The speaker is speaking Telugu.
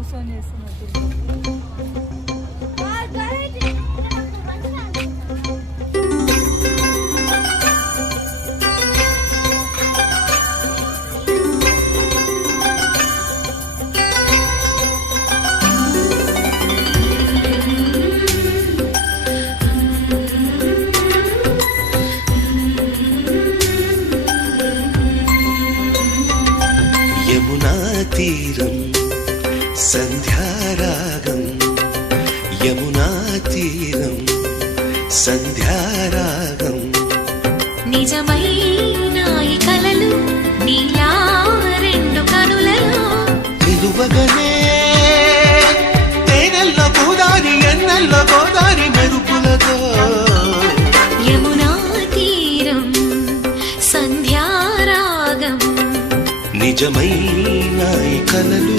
లవ్ సాంగ్ చేస్తున్నట్టు. యమునా తీరం సంధ్యారాగం, యమునా తీరం సంధ్యారాగం. నిజమైన ఈ కలలు నీలా రెండు కనులలో నిలువగనే తేనెల్లో గోదారి, ఎన్నెల్లో గోదారి మెరుపులతో. యమునా తీరం సంధ్యారాగం. నిజమైన ఈ కలలు